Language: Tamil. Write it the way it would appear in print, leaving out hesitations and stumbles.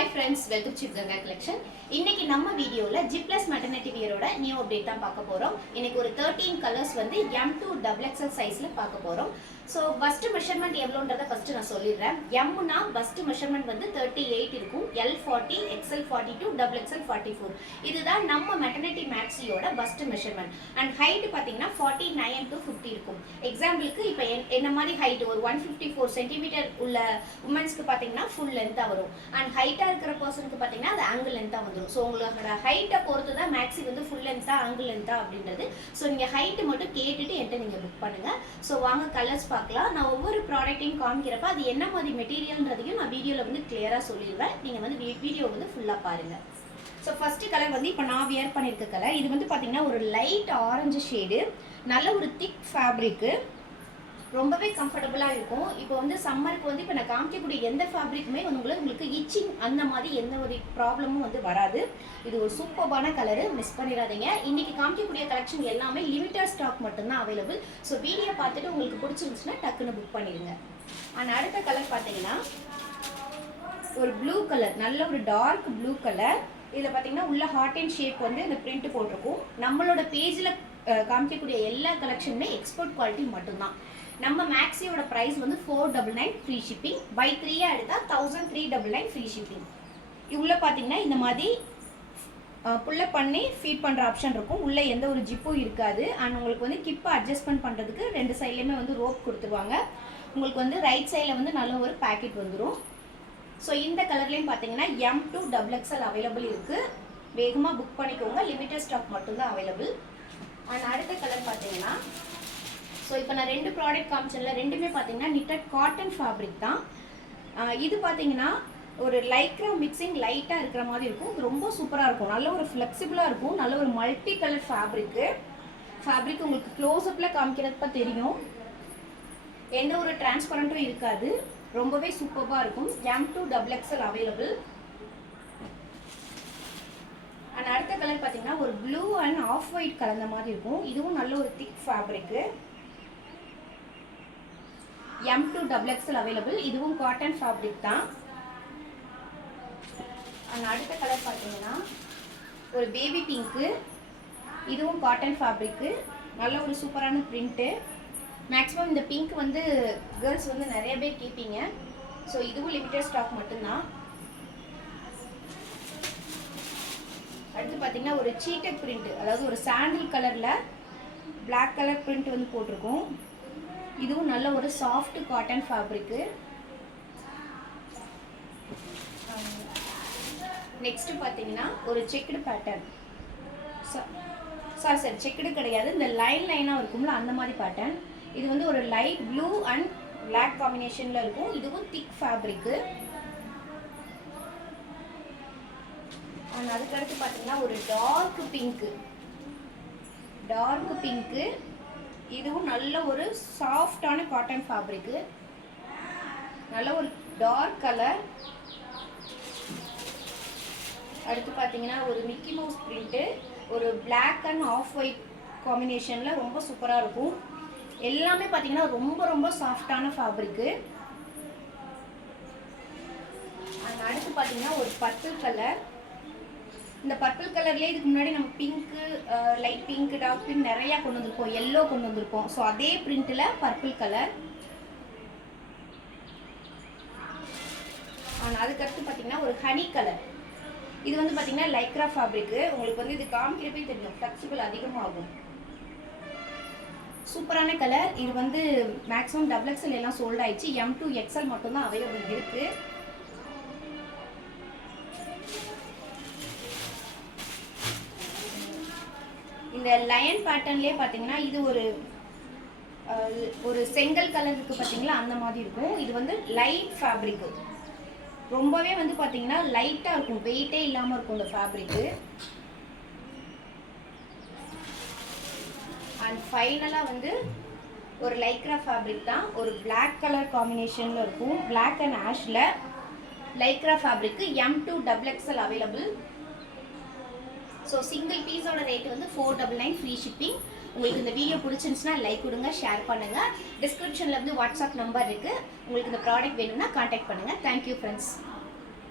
Hi friends, welcome to Ganga Collection. இன்னைக்கு நம்ம வீடியோல G+ maternity wearோட நியூ அப்டேட் தான் பார்க்க போறோம். இன்னைக்கு ஒரு 13 கலர்ஸ் வந்து M2 XXL சைஸ்ல பார்க்க போறோம். சோ பஸ்ட் மெஷர்மென்ட் எவ்வளவுன்றத ஃபர்ஸ்ட் நான் சொல்லிடுறேன். M னா பஸ்ட் மெஷர்மென்ட் வந்து 38 இருக்கும். L 40, XL 42, XXL 44. இதுதான் நம்ம maternity maxியோட பஸ்ட் மெஷர்மென்ட். அண்ட் ஹைட் பாத்தீங்கன்னா 49 to 50 இருக்கும். எக்ஸாம்பிளுக்கு இப்போ என்ன மாதிரி ஹைட் ஒரு 154 cm உள்ள உமன்ஸ்க்கு பாத்தீங்கன்னா ஃபுல் லென்த்தா வரும். அண்ட் ஹைட்டா இருக்கிற பர்சனுக்கு பாத்தீங்கன்னா அது ஆங்கிள் லென்த்தா வந்துரும். சோ உங்களோட ஹைட்டை பொறுத்து தான் மேக்ஸி வந்து ஃபுல் லென்த்தா ஆங்கிள் லென்த்தா அப்படின்றது. சோ நீங்க ஹைட் மட்டும் கேட்டுட்டு என்கிட்ட நீங்க புக் பண்ணுங்க. சோ வாங்க கலர்ஸ் பார்க்கலாம். நான் ஒவ்வொரு ப்ராடக்ட்டையும் காமிக்கிறப்ப அது என்ன மாதிரி மெட்டீரியல்ன்றதையும் நான் வீடியோல வந்து கிளியரா சொல்லிடுவேன். நீங்க வந்து வீடியோ வந்து ஃபுல்லா பாருங்க. ஸோ ஃபர்ஸ்ட் கலர் வந்து இப்போ நான் வியர் பண்ணியிருக்க கலர். இது வந்து பார்த்தீங்கன்னா ஒரு லைட் ஆரஞ்சு ஷேடு, நல்ல ஒரு திக் ஃபேப்ரிக்கு, ரொம்பவே கம்ஃபர்டபுளாக இருக்கும். இப்போ வந்து சம்மருக்கு வந்து இப்போ நான் காமிக்கக்கூடிய எந்த ஃபேப்ரிக்குமே உங்களுக்கு இச்சிங் அந்த மாதிரி எந்த ஒரு ப்ராப்ளமும் வந்து வராது. இது ஒரு சூப்பர்பான கலரு, மிஸ் பண்ணிடாதீங்க. இன்னைக்கு காமிக்கக்கூடிய கலெக்ஷன் எல்லாமே லிமிட்டட் ஸ்டாக் மட்டும்தான் அவைலபிள். ஸோ வீடியோ பார்த்துட்டு உங்களுக்கு பிடிச்சிருந்துச்சுன்னா டக்குன்னு புக் பண்ணிடுங்க. அண்ட் அடுத்த கலர் பார்த்தீங்கன்னா ஒரு ப்ளூ கலர், நல்ல ஒரு டார்க் ப்ளூ கலர். இதில் பார்த்தீங்கன்னா உள்ள ஹார்ட் அண்ட் ஷேப் வந்து இந்த பிரிண்ட் போட்டிருக்கும். நம்மளோட பேஜில் காமிக்கக்கூடிய எல்லா கலெக்ஷனுமே எக்ஸ்போர்ட் குவாலிட்டி மட்டும்தான். நம்ம மேக்ஸியோட ப்ரைஸ் வந்து 499 ஃப்ரீ ஷிப்பிங். பை 3 எடுத்தால் 1399 ஃப்ரீ ஷிப்பிங். உள்ள பார்த்தீங்கன்னா இந்த மாதிரி புல்ல பண்ணி ஃபீட் பண்ணுற ஆப்ஷன் இருக்கும். உள்ளே எந்த ஒரு ஜிப்பும் இருக்காது. அண்ட் உங்களுக்கு வந்து கிப்பை அட்ஜஸ்ட்மெண்ட் பண்ணுறதுக்கு ரெண்டு சைட்லேயுமே வந்து ரோப் கொடுத்துருவாங்க. உங்களுக்கு வந்து ரைட் சைடில் வந்து நல்ல ஒரு பேக்கெட் வந்துடும். ஸோ இந்த கலர்லேயும் பார்த்தீங்கன்னா M2 XXL அவைலபிள் இருக்குது. வேகமாக புக் பண்ணிக்கோங்க, லிமிட்டட் ஸ்டாக் மட்டும்தான் அவைலபிள். அண்ட் அடுத்த கலர் பார்த்தீங்கன்னா ஸோ இப்போ நான் ரெண்டு ப்ராடக்ட் காமிச்சேன்ல, ரெண்டுமே பார்த்தீங்கன்னா நிட்டட் காட்டன் ஃபேப்ரிக் தான். இது பார்த்தீங்கன்னா ஒரு லைக்ரா மிக்சிங் லைட்டாக இருக்கிற மாதிரி இருக்கும். இது ரொம்ப சூப்பராக இருக்கும், நல்ல ஒரு ஃப்ளெக்சிபிளாக இருக்கும், நல்ல ஒரு மல்டி கலர் ஃபேப்ரிக் உங்களுக்கு க்ளோஸ்அப்பில் காமிக்கிறப்ப தெரியும். எந்த ஒரு டிரான்ஸ்பரண்ட்டும் இருக்காது, ரொம்பவே சூப்பராக இருக்கும். M2 XXL available. அண்ட் அடுத்த கலர் பார்த்தீங்கன்னா ஒரு ப்ளூ அண்ட் ஆஃப் ஒயிட் கலந்த மாதிரி இருக்கும். இதுவும் நல்ல ஒரு திக் ஃபேப்ரிக்கு. M2 XXL available. இதுவும் காட்டன் ஃபேப்ரிக் தான். அண்ட் அடுத்த கலர் பார்த்தீங்கன்னா ஒரு பேபி பிங்க்கு. இதுவும் காட்டன் ஃபேப்ரிக்கு, நல்ல ஒரு சூப்பரான பிரிண்ட்டு. மேக்ஸிமம் இந்த பிங்க் வந்து கேர்ள்ஸ் வந்து நிறைய பேர் கேட்பீங்க. ஸோ இதுவும் லிமிட்டட் ஸ்டாக் மட்டும்தான். அடுத்து பார்த்தீங்கன்னா ஒரு சீட்டட் பிரிண்ட், அதாவது ஒரு சாண்டில் கலரில் பிளாக் கலர் பிரிண்ட் வந்து போட்டிருக்கோம். இதுவும் நல்ல ஒரு சாஃப்ட் காட்டன் ஃபேப்ரிக்கு. நெக்ஸ்ட் பார்த்தீங்கன்னா ஒரு செக்குடு பேட்டர்ன். சாரி செக்குடு கிடையாது, இந்த லைனாக இருக்கும்ல அந்த மாதிரி பேட்டர்ன். இது வந்து ஒரு லைட் ப்ளூ அண்ட் பிளாக் காம்பினேஷனில் இருக்கும். இதுவும் திக் ஃபேப்ரிக்கு. அண்ட் அதுக்கடுத்து பார்த்தீங்கன்னா ஒரு டார்க் பிங்க்கு. இதுவும் நல்ல ஒரு சாஃப்டான காட்டன் ஃபேப்ரிக்கு, நல்ல ஒரு டார்க் கலர். அடுத்து பார்த்தீங்கன்னா ஒரு மிக்கி மவுஸ் பிரிண்ட்டு, ஒரு பிளாக் அண்ட் ஆஃப் ஒயிட் காம்பினேஷனில் ரொம்ப சூப்பராக இருக்கும். எல்லாமே பார்த்தீங்கன்னா ரொம்ப ரொம்ப சாஃப்டான ஃபேப்ரிக்கு. அண்ட் அடுத்து பார்த்தீங்கன்னா ஒரு பர்பிள் கலர். இந்த பர்பிள் கலர்லேயே இதுக்கு முன்னாடி நம்ம pink, light pink, dark pink நிறையா கொண்டு வந்திருப்போம், எல்லோ கொண்டு வந்திருப்போம். ஸோ அதே பிரிண்ட்டில் பர்பிள் கலர். அண்ட் அதுக்கடுத்து பார்த்தீங்கன்னா ஒரு ஹனி கலர். இது வந்து பார்த்தீங்கன்னா லைக்ரா ஃபேப்ரிக்கு. உங்களுக்கு வந்து இது காமிக்கிறப்பே தெரியும், ஃப்ளெக்சிபிள் அதிகமாகும். சூப்பரான கலர். இது வந்து மேக்ஸிமம் XXL எல்லாம் சோல்ட் ஆயிடுச்சு. M2 XL மட்டும்தான் அவைலபிள் இருக்கு. இந்த லயன் பேட்டர்ன்லேயே பார்த்தீங்கன்னா இது ஒரு செங்கல் கலர் இருக்குது பார்த்தீங்களா, அந்த மாதிரி இருக்கும். இது வந்து லைட் ஃபேப்ரிக்கு, ரொம்பவே வந்து பார்த்தீங்கன்னா லைட்டாக இருக்கும், வெயிட்டே இல்லாமல் இருக்கும் இந்த ஃபேப்ரிக்கு. அண்ட் ஃபைனலாக வந்து ஒரு லைக்ரா ஃபேப்ரிக் தான், ஒரு பிளாக் கலர் காம்பினேஷனில் இருக்கும். பிளாக் அண்ட் ஆஷில் லைக்ரா ஃபேப்ரிக்கு M2 XXL available. So single பீஸோட ரேட் வந்து 499 ஃப்ரீ ஷிப்பிங். உங்களுக்கு இந்த வீடியோ பிடிச்சிருந்துச்சுன்னா லைக் கொடுங்க, ஷேர் பண்ணுங்கள். டிஸ்கிரிப்ஷனில் வந்து வாட்ஸ்அப் நம்பர் இருக்குது. உங்களுக்கு இந்த ப்ராடக்ட் வேணும்னா கான்டாக்ட் பண்ணுங்கள். Thank you friends.